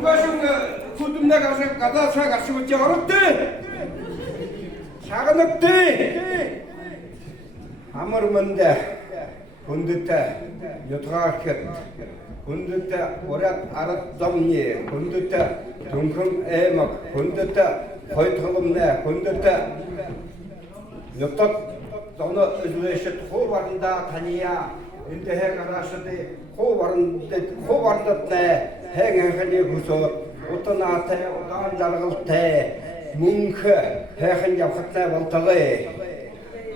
중가시가 수dum내 가서 가다사 가시고 찌어렸대 작은업대 아무르면데 군드때 여타하켓 군드때 오랫 알았dom니 군드때 둥큰 애먹 군드때 거의터금네 군드때 여타 너는 의뢰시 호바른다 다니야 인데 해가라서대 호바른데 해가하니 구서 어떤 나한테 어떤 자락을 때 뭉크 해한 잡았다 볼터게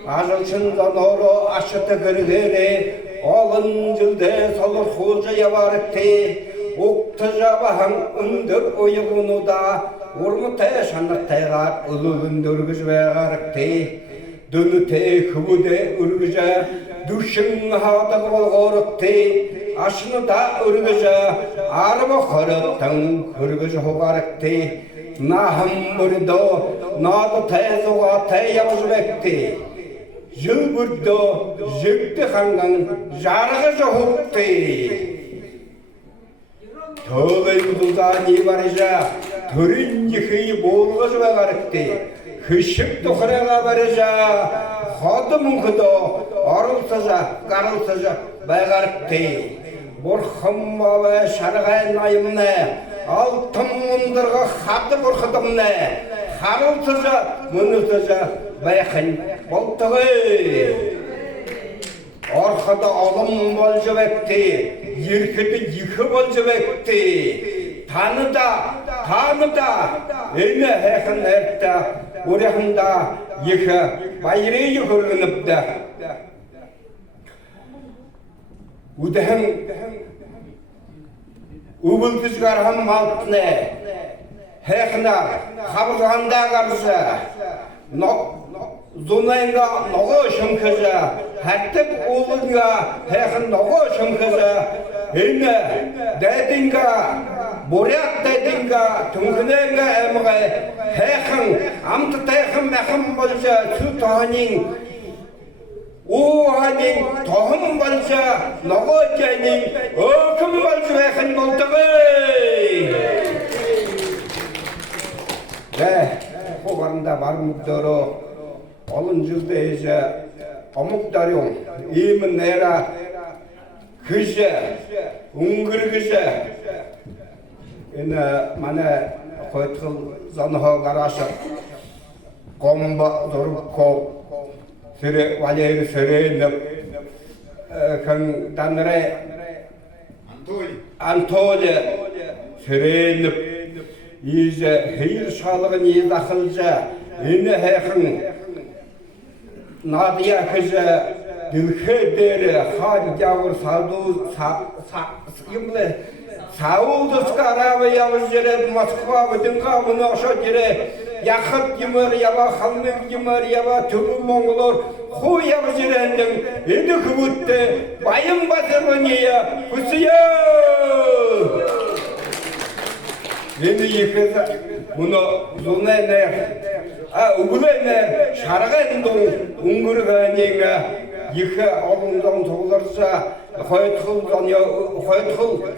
아정천도 너로 아셨다 그러게래 어른줄대 서로 호자야 바르테 옥터자바항 은덕 오여구노다 오르무태 산낙태가 어른들그스 베가르테 너누태 그부대 으르그자 누싱하다고 볼거르테 아시노다 으르그자 아르고 허럽당 으르그자 호가르테 나 한번도 나도 태소가 태야부스백테 일부도 적대 한강 자라가서 혹대 더베이부도다 니바리자 더린지 그이 모르가서 가르테 그 식도 허래가 버리자 허드문 그도 어른서자 까른서자 매가르테 뭘 험마왜 살아가야 나임네 altınmındırga xatı burxıdımne xarıltıca münütıca bayxın boltığı orxada alım bolcu bekti yirkidi yıkı bolcu bekti tanıda eyne hekın ertte urahında yıkı bayırı yıkırgınıptı udehem 우불피스가 한 말네 해хна хабырганда гарса зунайга ногоо шөмкөжа хаттып уулунга 해хн ногоо шөмкөжа эне дайдинга бурят дайдинга түнгнэнга эмгэ 해хн амт тайхын мэхын болжа су тоонин 오하닌 더흠 발사 너거자닌 어금 발사한 볼떡이 네 호가른다 말묵더러 얼른 주대에서 어묵다룡 이문 내라 그새 웅그르그새 이나 만에 거틀 전허 가라서 곰바 도르코 세례 와제르 세례 그 단들에 안토제 세례 이제 해일 살은 이 다클자 이네 해흥 나디야 그제 들헤데르 하디자고 사도 임레 사우드스카라베 야버제레 모스크바 버든가 문어셔제레 약합 김을 야바 한명 김을 야바 두부 몽골 호야버지랜등 에드 그부때 마யம் 바세로니야 부스요 에드 이크자 문어 존네네 아 우불레네 샤라간동 웅그르가니가 이크 어동동 도거르사 허이틀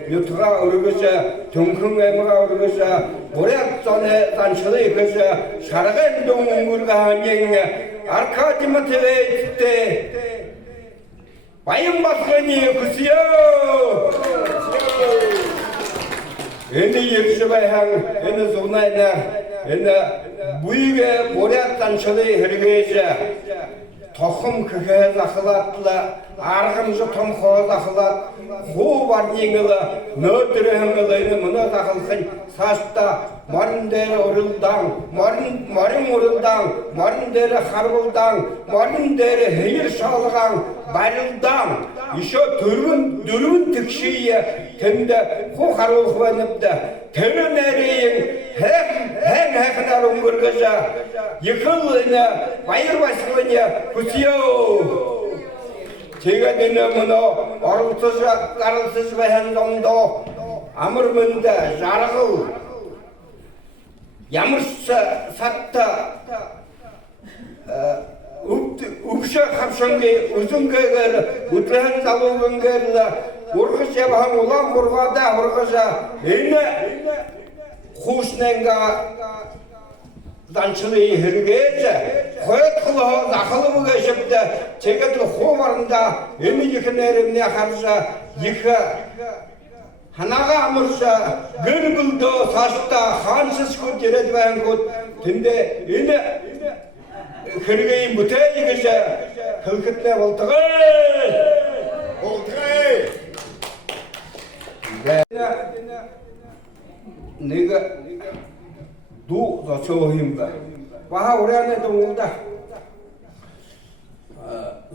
유트가 오르그자 동흥애마가 오르그자 오래 전에 단체의 그자 사라간동 웅그르가 하니가 아르카디마테베 때 바이엄바스니 그시요 에네 예르스바향 에네 조나이나 에네 부이게 오래 단체의 흐르게자 tohum köke zakılatla, argımızı tom xoğu zakılat, xoğu var yengili, nötürü hengilini mına zakılsın, saçta marın deri oruldan, marın oruldan, marın deri harbıldan, marın deri heyir şalgan, barıldan, işo dürün tükşiye, temde xoğu harul hüvenipde, terün eriyin, hekler ungurgıza, yıkılını, bayır başılını, kusiyo. 제가 되는 어른서자 까르스스 행동도 아무르면데 자라고 야무르사 샀다 өвшө хавшанги үзүнгээр үтлэн залуугэнгээр ургас явхан улаан бургада ургаса энэ хусненга данчлы хэрэгээж хойтлоо захалмага шивдэ тэгээд хуумарнда энэ их нэрмний харса их 하나가 아무르사 근불도 사십다 한스스고 제레드 바양곳 근데 이네 그러게 못해 이것이 그렇게 volta가 내가 도 저힘다 와 우리 안에 또 온다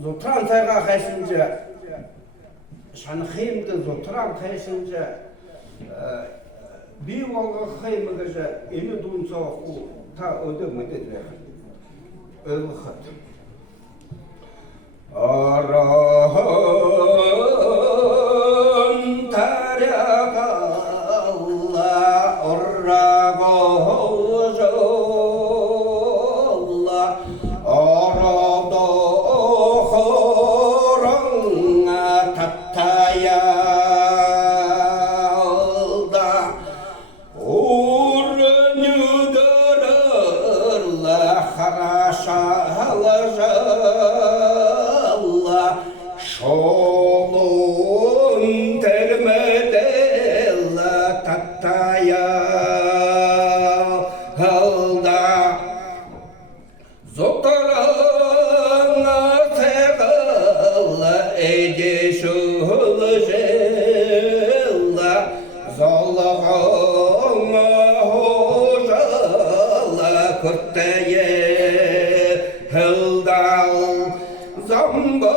저 트란사가 하신지 산힘도 조트랑 태신제 비원가 해먹어서 이는 돈서 다 얻어 못되더라. 얼것 어런 다려갈라 어라고 저라 어라도 호랑아 타타야다 오르뉴더라 하라샤라샤라 쇼론 데르메델라 타타야다 조타라나 세갈라 에제쇼르젤라 zolağıma hoşala kurteye hıldal zamba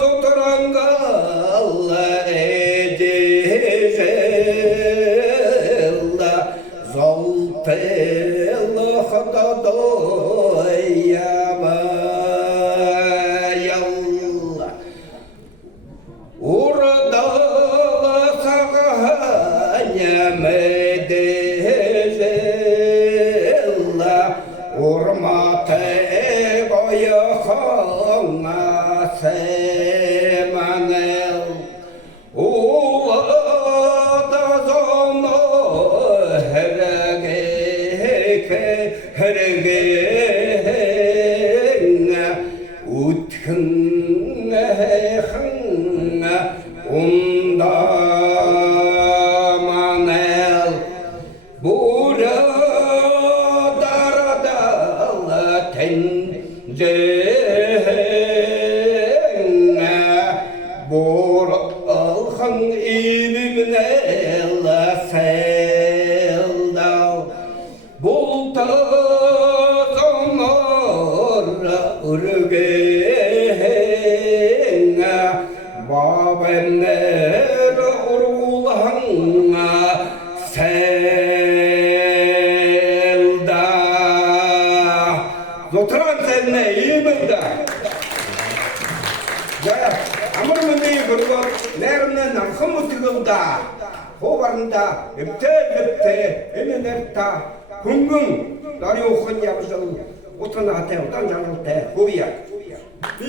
zotrangala ecezella zoltela hadadoyama yalla urda medezella urmate boyakanga semanel ulada zono herege utkınga unda manel buradarada tencenga boralhan ibimne la seldal bulta zamara urgenga babemler urulhanga selda zotrан selne ibimda ya amurmende gurgo nerne namxamutgumda 호바른다 읍대 에메네타 궁궁 나리 오খন 야부서 오토나 하테 오단 장할 때 호비야 비